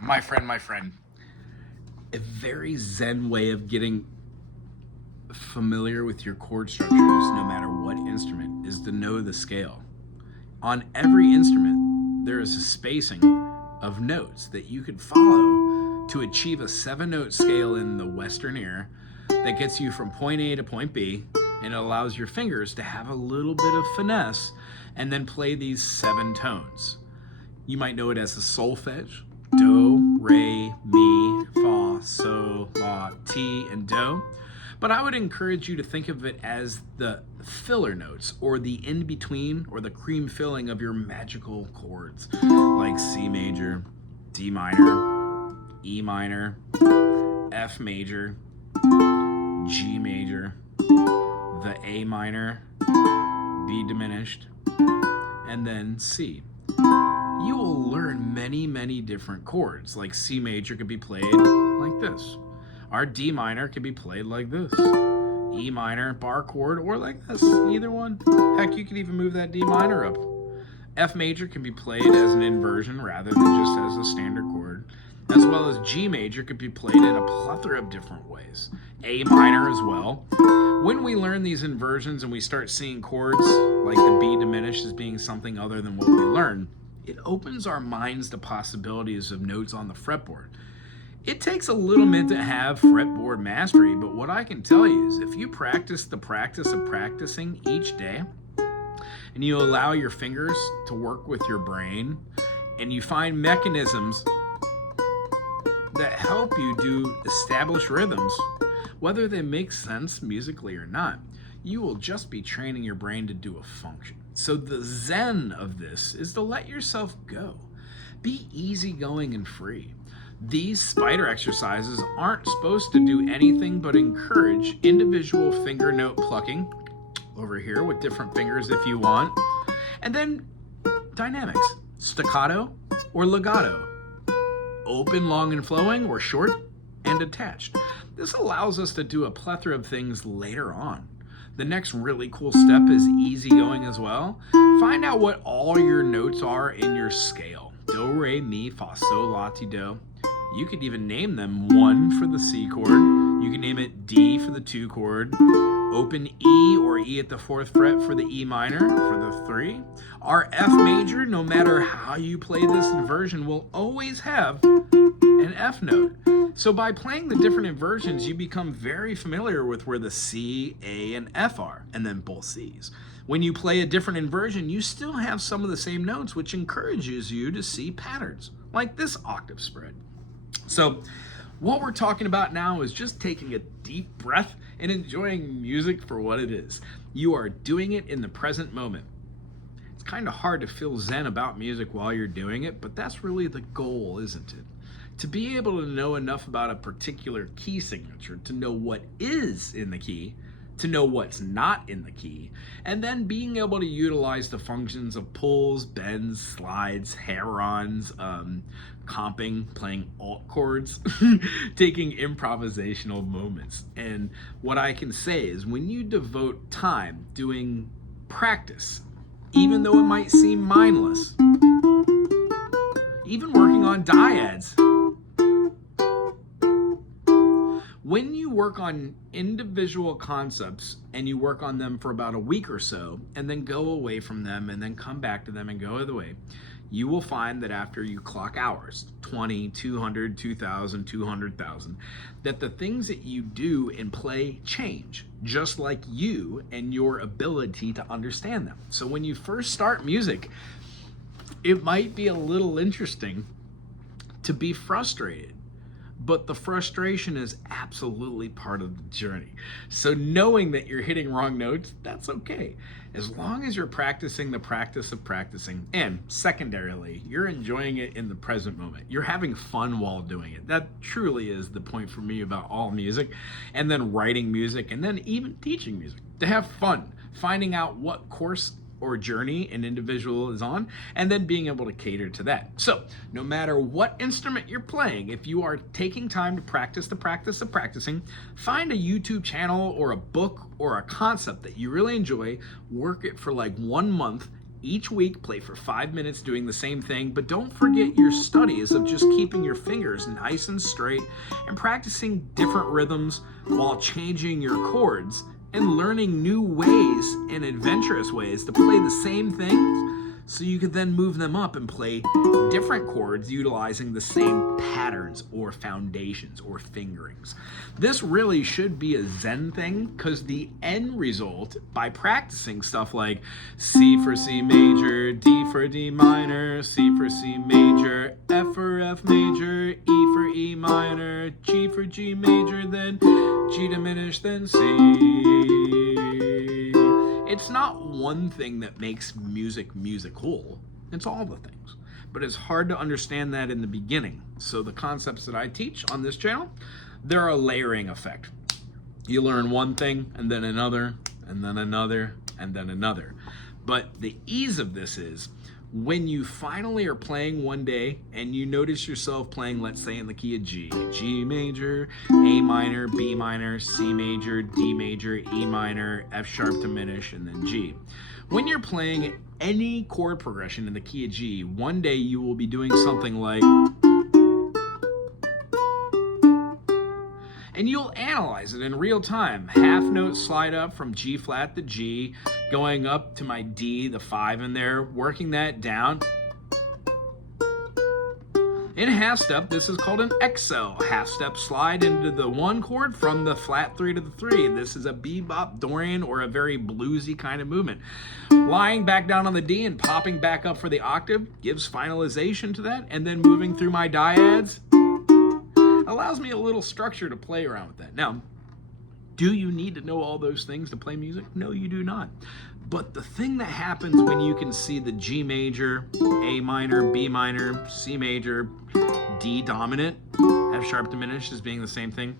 My friend, a very Zen way of getting familiar with your chord structures, no matter what instrument, is to know the scale. On every instrument, there is a spacing of notes that you could follow to achieve a 7-note scale in the Western ear that gets you from point A to point B, and it allows your fingers to have a little bit of finesse and then play these 7 tones. You might know it as the solfege: do, re, mi, fa, sol, la, ti, and do. But I would encourage you to think of it as the filler notes, or the in-between, or the cream filling of your magical chords, like C major, D minor, E minor, F major, G major, the A minor, B diminished, and then C. You will learn many different chords. Like C major could be played like this. Our D minor could be played like this. E minor bar chord, or like this, either one. Heck, you could even move that D minor up. F major can be played as an inversion rather than just as a standard chord, as well as G major could be played in a plethora of different ways. A minor as well. When we learn these inversions and we start seeing chords like the B diminished as being something other than what we learn, it opens our minds to possibilities of notes on the fretboard. It takes a little bit to have fretboard mastery, but what I can tell you is if you practice the practice of practicing each day, and you allow your fingers to work with your brain, and you find mechanisms that help you do establish rhythms, whether they make sense musically or not, you will just be training your brain to do a function. So the Zen of this is to let yourself go. Be easygoing and free. These spider exercises aren't supposed to do anything but encourage individual finger note plucking, over here with different fingers if you want, and then dynamics, staccato or legato, open, long, and flowing, or short and attached. This allows us to do a plethora of things later on. The next really cool step is easygoing as well. Find out what all your notes are in your scale. Do, re, mi, fa, sol, la, ti, do. You could even name them. 1 for the C chord. You can name it D for the 2 chord. Open E or E at the 4th fret for the E minor for the 3. Our F major, no matter how you play this inversion, will always have an F note. So by playing the different inversions, you become very familiar with where the C, A, and F are, and then both Cs. When you play a different inversion, you still have some of the same notes, which encourages you to see patterns, like this octave spread. So what we're talking about now is just taking a deep breath and enjoying music for what it is. You are doing it in the present moment. It's kind of hard to feel zen about music while you're doing it, but that's really the goal, isn't it? To be able to know enough about a particular key signature, to know what is in the key, to know what's not in the key, and then being able to utilize the functions of pulls, bends, slides, hammer-ons, comping, playing alt chords, taking improvisational moments. And what I can say is when you devote time doing practice, even though it might seem mindless, even working on dyads, when you work on individual concepts and you work on them for about a week or so and then go away from them and then come back to them and go the way, you will find that after you clock hours, 20, 200, 2,000, 200,000, that the things that you do and play change, just like you and your ability to understand them. So when you first start music, it might be a little interesting to be frustrated. But the frustration is absolutely part of the journey. So knowing that you're hitting wrong notes, that's okay. As long as you're practicing the practice of practicing, and secondarily, you're enjoying it in the present moment. You're having fun while doing it. That truly is the point for me about all music, and then writing music, and then even teaching music. To have fun, finding out what course or journey an individual is on, and then being able to cater to that. So no matter what instrument you're playing, if you are taking time to practice the practice of practicing, find a YouTube channel or a book or a concept that you really enjoy, work it for like 1 month, Each week, play for 5 minutes doing the same thing, but don't forget your studies of just keeping your fingers nice and straight and practicing different rhythms while changing your chords and learning new ways and adventurous ways to play the same things, so you could then move them up and play different chords utilizing the same patterns or foundations or fingerings. This really should be a Zen thing, because the end result, by practicing stuff like C for C major, D for D minor, C for C major, F for F major, E for E minor, G for G major, then G diminished, then C. It's not one thing that makes music musical. It's all the things. But it's hard to understand that in the beginning. So the concepts that I teach on this channel, they're a layering effect. You learn one thing, and then another, and then another, and then another. But the ease of this is, when you finally are playing one day and you notice yourself playing, let's say in the key of G, G major, A minor, B minor, C major, D major, E minor, F sharp diminished, and then G. When you're playing any chord progression in the key of G, one day you will be doing something like, and you'll analyze it in real time. Half note slide up from G flat to G, going up to my D, the 5 in there, working that down. In half step, this is called an XO. Half step slide into the 1 chord from the flat 3 to the 3. This is a bebop, Dorian, or a very bluesy kind of movement. Lying back down on the D and popping back up for the octave gives finalization to that, and then moving through my dyads allows me a little structure to play around with that. Now, do you need to know all those things to play music? No, you do not. But the thing that happens when you can see the G major, A minor, B minor, C major, D dominant, F sharp diminished as being the same thing,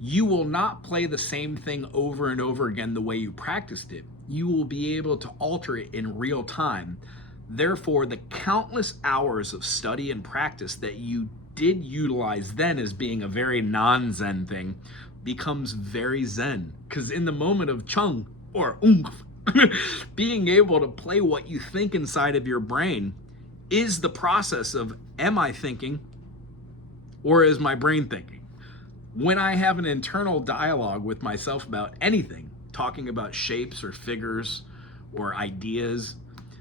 you will not play the same thing over and over again the way you practiced it. You will be able to alter it in real time. Therefore, the countless hours of study and practice that you did utilize then as being a very non-Zen thing becomes very Zen. Because in the moment of chung or oomph, being able to play what you think inside of your brain is the process of, am I thinking or is my brain thinking? When I have an internal dialogue with myself about anything, talking about shapes or figures or ideas,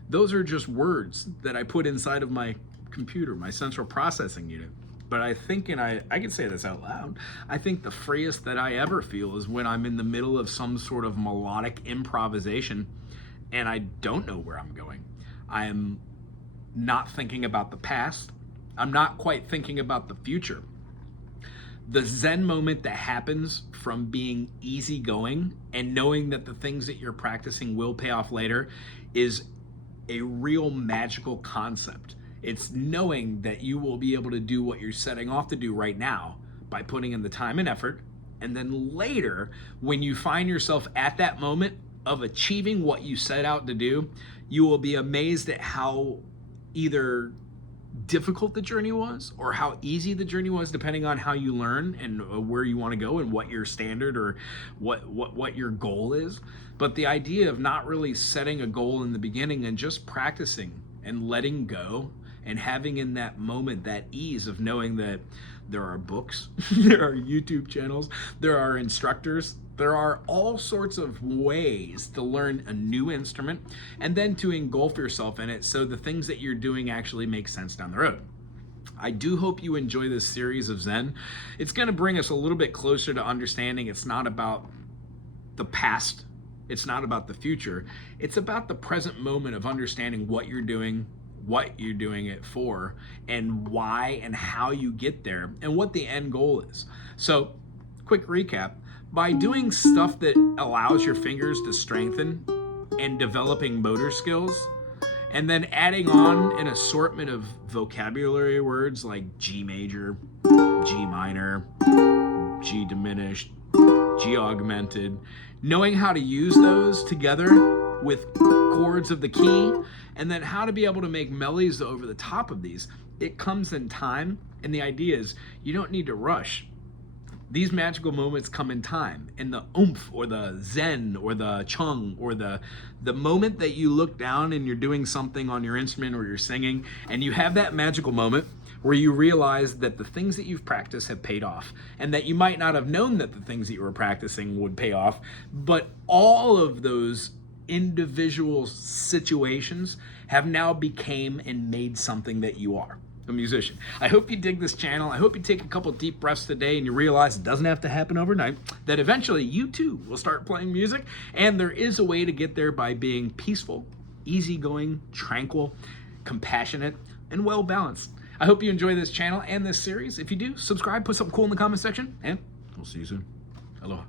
those are just words that I put inside of my computer, my central processing unit. But I think, and I can say this out loud, I think the freest that I ever feel is when I'm in the middle of some sort of melodic improvisation and I don't know where I'm going. I am not thinking about the past. I'm not quite thinking about the future. The Zen moment that happens from being easygoing and knowing that the things that you're practicing will pay off later is a real magical concept. It's knowing that you will be able to do what you're setting off to do right now by putting in the time and effort. And then later, when you find yourself at that moment of achieving what you set out to do, you will be amazed at how either difficult the journey was or how easy the journey was, depending on how you learn and where you want to go and what your standard or what your goal is. But the idea of not really setting a goal in the beginning and just practicing and letting go and having in that moment that ease of knowing that there are books, there are YouTube channels, there are instructors, there are all sorts of ways to learn a new instrument and then to engulf yourself in it so the things that you're doing actually make sense down the road. I do hope you enjoy this series of Zen. It's going to bring us a little bit closer to understanding it's not about the past, it's not about the future, it's about the present moment of understanding what you're doing it for, and why and how you get there, and what the end goal is. So, quick recap. By doing stuff that allows your fingers to strengthen and developing motor skills, and then adding on an assortment of vocabulary words like G major, G minor, G diminished, G augmented, knowing how to use those together with chords of the key, and then how to be able to make melodies over the top of these. It comes in time, and the idea is you don't need to rush. These magical moments come in time, and the oomph or the zen or the chung or the moment that you look down and you're doing something on your instrument or you're singing and you have that magical moment where you realize that the things that you've practiced have paid off, and that you might not have known that the things that you were practicing would pay off, but all of those individual situations have now became and made something that you are, a musician. I hope you dig this channel. I hope you take a couple deep breaths today and you realize it doesn't have to happen overnight, that eventually you too will start playing music, and there is a way to get there by being peaceful, easygoing, tranquil, compassionate, and well balanced. I hope you enjoy this channel and this series. If you do, subscribe, put something cool in the comment section, and we'll see you soon. Aloha.